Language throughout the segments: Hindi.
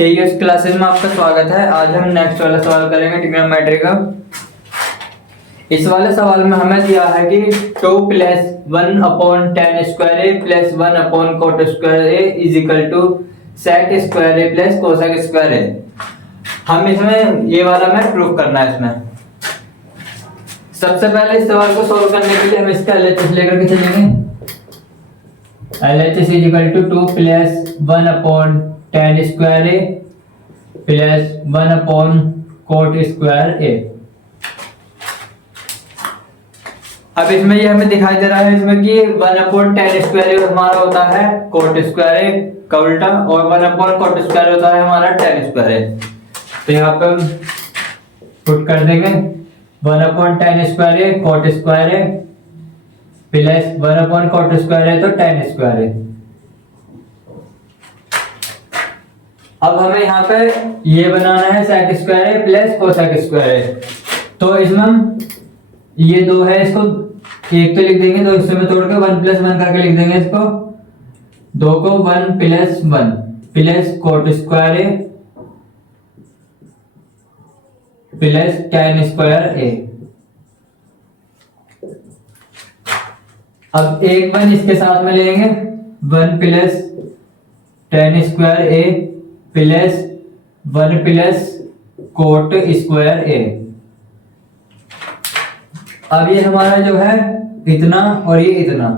एईएस क्लासेस में आपका स्वागत है। आज हम नेक्स्ट वाला सवाल करेंगे ट्रिग्नोमेट्री का। इस वाले सवाल में हमें दिया है कि 2 plus 1/tan square A plus 1/cot square A is equal to sec square A plus cosec square A. हम इसमें ये वाला में प्रूफ करना है। इसमें सबसे पहले इस सवाल को सोल्व करने के लिए हम इसका एलएचएस लेकर के चलेंगे। LHS is equal to 2 plus 1/tan square A plus 1/cot square A. अब इसमें ये हमें दिखाई दे रहा है इसमें कि 1/tan स्क्वायर ए हमारा होता है cot स्क्वायर ए का उल्टा और 1/cot स्क्वायर होता है हमारा tan स्क्वायर ए। तो यहाँ पे हम पुट कर देंगे 1/tan square A cot square A plus 1/cot square ए तो tan स्क्वायर ए। अब हमें यहाँ पे ये बनाना है sec square A plus cosec square ए। तो इसमें हम ये दो है, इसको एक तो लिख देंगे, तो इसमें तोड़ के 1 + 1 करके लिख देंगे। इसको दो को 1 + 1 plus cot square A plus tan square A. अब एक 1 इसके साथ में लेंगे, 1 + tan square A plus 1 + cot square A. अब ये हमारा जो है इतना और ये इतना।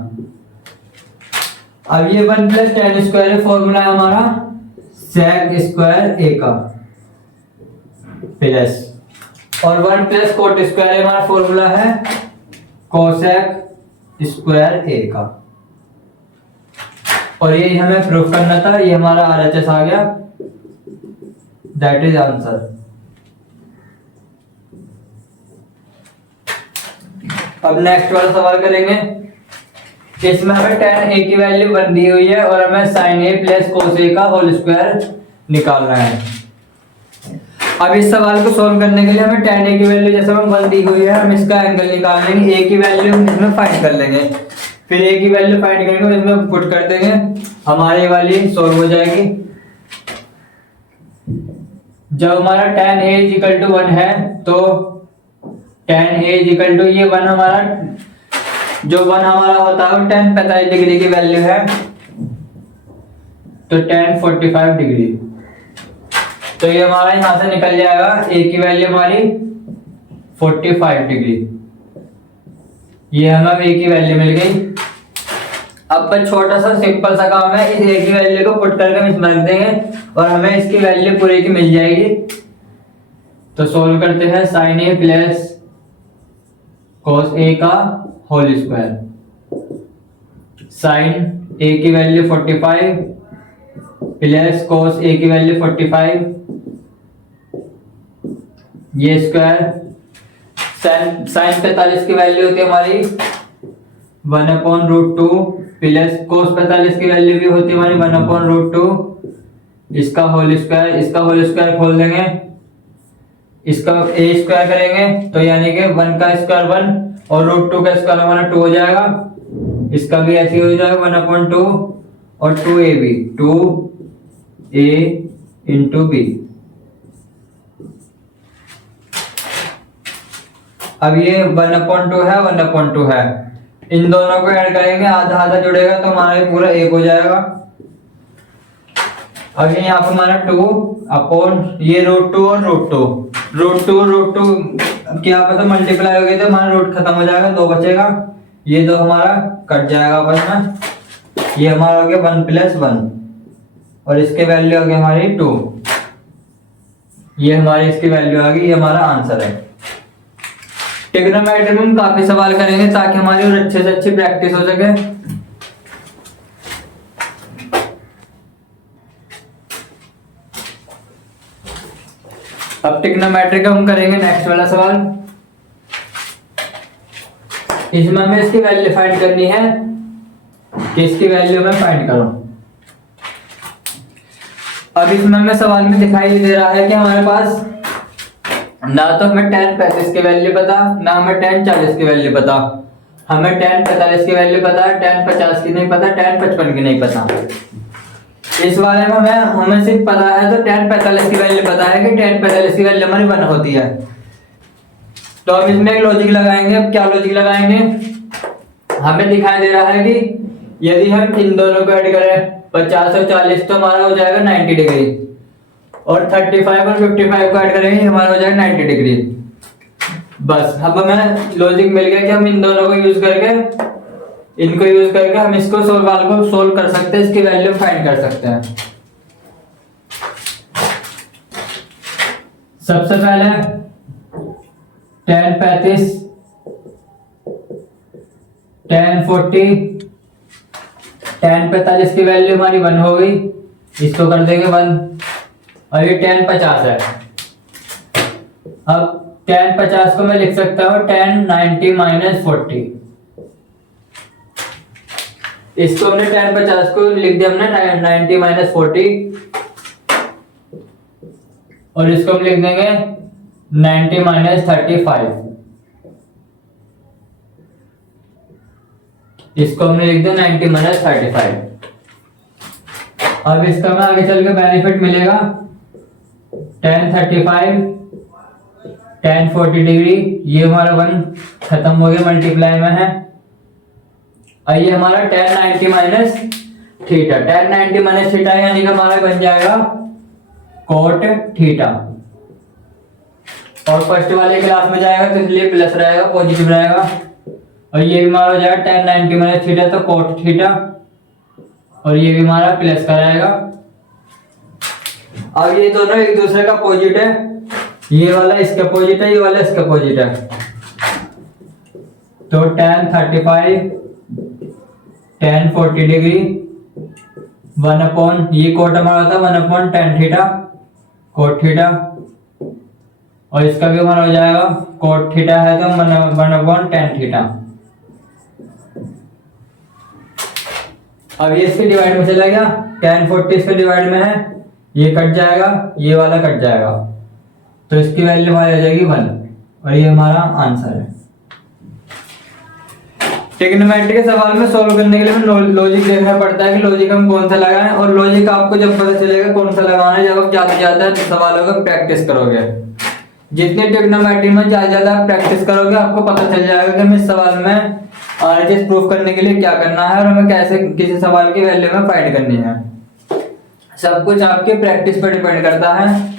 अब ये 1 + tan स्क्वायर ए फॉर्मूला है हमारा sec स्क्वायर ए का प्लस और 1 + cot स्क्वायर ए हमारा फॉर्मूला है cosec स्क्वायर ए का। और ये हमें प्रूफ करना था। ये हमारा आरएचएस आ गया, दैट इज आंसर। अब नेक्स्ट वाला सवाल करेंगे। इसमें हमें tan a की वैल्यू 1 दी हुई है और हमें sin a plus cos a का होल स्क्वायर निकालना है। अब इस सवाल को सॉल्व करने के लिए हमें tan a की वैल्यू जैसे हमें 1 दी हुई है, हम इसका एंगल निकाल लेंगे। a की वैल्यू हम इसमें फाइंड कर लेंगे, फिर a की वैल्यू फाइंड करेंगे, इसमें पुट कर देंगे, हमारी वाली सॉल्व हो जाएगी। जब हमारा tan a = 1 है तो tan a = ये 1 हमारा जो 1 हमारा होता है tan 45 डिग्री की वैल्यू है, तो tan 45 डिग्री। तो ये हमारा यहां से निकल जाएगा, a की वैल्यू हमारी 45 डिग्री। ये हमें a की वैल्यू मिल गई। अब बस छोटा सा सिंपल सा काम है, इस a की वैल्यू को पुट करके हम इसमें रख देंगे और हमें इसकी वैल्यू पूरे की मिल जाएगी। तो सोल्व करते हैं sin a plus cos a का होल स्क्वायर। sin a की वैल्यू 45 प्लस cos a की वैल्यू 45, ये स्क्वायर। sin 45 की वैल्यू होती है हमारी 1/√2 प्लस cos 45 की वैल्यू भी होती है हमारी 1/√2। इसका होल स्क्वायर खोल देंगे, इसका a स्क्वायर करेंगे तो यानी कि 1 का स्क्वायर 1 और √2 का स्क्वायर हमारा 2 हो जाएगा। इसका भी ऐसे हो जाएगा 1/2 और 2ab 2a × b। अब ये 1/2 है 1/2 है, इन दोनों को ऐड करेंगे, आधा आधा जुड़ेगा तो हमारा पूरा 1 हो जाएगा। अब ये यहाँ पर हमारा 2 ये √2 और √2 के यहाँ पर तो मल्टीप्लाई हो गए तो हमारा रूट खत्म हो जाएगा, 2 बचेगा, ये 2 हमारा कट जाएगा आपस में। ये हमारा हो गया 1 + 1 और इसके वैल्यू हो गई हमारी 2। ये हमारी इसकी वैल्यू आ गई, ये हमारा आंसर है। ट्रिग्नोमेट्री में हम काफी सवाल करेंगे ताकि हमारी और अच्छे से अच्छी प्रैक्टिस हो सके। अब ट्रिग्नोमेट्री का हम करेंगे नेक्स्ट वाला सवाल। इसमें हमें इसकी वैल्यू फाइंड करनी है कि इसकी वैल्यू मैं फाइंड करूं। अब इसमें हमें सवाल में दिखाई दे रहा है कि हमारे पास ना तो हमें tan 35 की वैल्यू पता, ना हमें tan 40 की वैल्यू पता। हमें tan 45 की वैल्यू पता है, tan 50 की नहीं पता, tan 55 की नहीं पता। इस बारे में हमें सिर्फ पता है तो tan 45 की वैल्यू पता है कि tan 45 की वैल्यू हमारी 1 होती है। तो अब इसमें एक लॉजिक लगाएंगे। अब क्या लॉजिक लगाएंगे, हमें दिखाई दे रहा है कि यदि हम इन दोनों को ऐड करें 50 और 40 तो हमारा हो जाएगा 90 डिग्री, और 35 और 55 को ऐड करेंगे हमारा हो जाएगा 90 डिग्री। बस अब हमें लॉजिक मिल गया कि हम इन दोनों को यूज करके हम इसको सोल्व कर सकते हैं, इसकी वैल्यू फाइंड कर सकते हैं। सबसे पहले tan 35, tan 40, tan 45 की वैल्यू हमारी 1 हो गई, इसको कर देंगे 1। और ये tan 50 है। अब tan 50 को मैं लिख सकता हूँ tan 90 - 40। इसको हमने tan 50 को लिख दिया हमने 90 - 40, और इसको हम लिख देंगे 90 - 35। इसको हमने लिख दिया 90 - 35। अब इसका हमें आगे चल के बेनिफिट मिलेगा tan 35, tan 40 डिग्री, ये हमारा 1 खत्म हो गया, मल्टीप्लाई में है। और ये हमारा tan 90 - थीटा, tan 90 - थीटा यानी कि हमारा बन जाएगा cot थीटा। और फर्स्ट वाले क्लास में जाएगा तो इसलिए प्लस रहेगा, पॉजिटिव रहेगा। और ये भी हमारा हो जाएगा tan 90 - थीटा तो cot थीटा, और ये भी हमारा प्लस का रहेगा। अब ये दोनों एक दूसरे का अपोजिट है, ये वाला इसका अपोजिट है, ये वाला इसका अपोजिट है। तो tan 35, tan 40 डिग्री 1 अपॉन, ये कोट हमारा होता है 1 upon tan theta cot theta, और इसका भी हमारा हो जाएगा कोट थीटा है तो 1 अपॉन tan थीटा। अब ये इसके डिवाइड में चला गया, tan 40 इसके डिवाइड में है, ये कट जाएगा, ये वाला कट जाएगा, तो इसकी वैल्यू हमारी आ जाएगी 1, और ये हमारा आंसर है। ट्रिग्नोमेट्री के सवाल में सॉल्व करने के लिए हमें लॉजिक देखना पड़ता है कि लॉजिक हम कौन सा लगाएं, और लॉजिक आपको जब पता चलेगा कौन सा लगाना है जब आप ज्यादा सवालों का प्रैक्टिस करोगे। जितने ट्रिग्नोमेट्री में ज्यादा प्रैक्टिस करोगे आपको पता चल जाएगा कि हमें इस सवाल में RHS प्रूफ करने के लिए क्या करना है और हमें कैसे किसी सवाल की वैल्यू में फाइंड करनी है। सब कुछ आपके प्रैक्टिस पर डिपेंड करता है।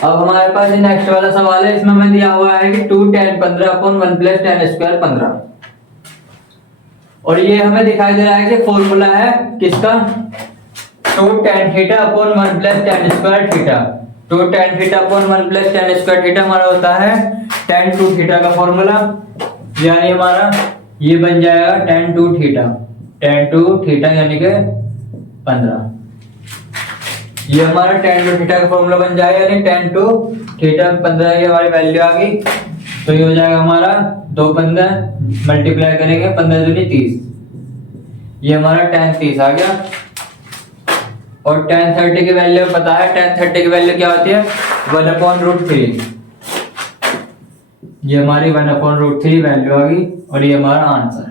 अब हमारे पास ये नेक्स्ट वाला सवाल है, इसमें हमें दिया हुआ है कि 2 tan 15 upon 1 plus tan square 15, और ये हमें दिखाई दे रहा है कि फॉर्मूला है किसका, 2 tan theta upon 1 plus tan square theta. 2 tan theta upon 1 plus tan square theta हमारा होता है tan 2 थीटा का फॉर्मूला, यानी हमारा ये बन जाएगा tan 2 थीटा, tan 2 थीटा यानी कि 15। ये हमारा tan 2 थीटा का फॉर्मूला बन जाएगा, यानी tan 2 थीटा 15 की हमारी वैल्यू आ गई। तो ये हो जाएगा हमारा 2 15 मल्टीप्लाई करेंगे 15 दूनी 30, ये हमारा tan 30 आ गया। और tan 30 की वैल्यू पता है, tan 30 की वैल्यू क्या होती है 1/√3, ये हमारी 1/√3 वैल्यू आ गई, और ये हमारा आंसर है।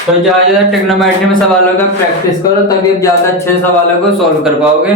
तो ज्यादा ट्रिग्नोमेट्री में सवालों का प्रैक्टिस करो तभी आप ज्यादा अच्छे सवालों को सॉल्व कर पाओगे।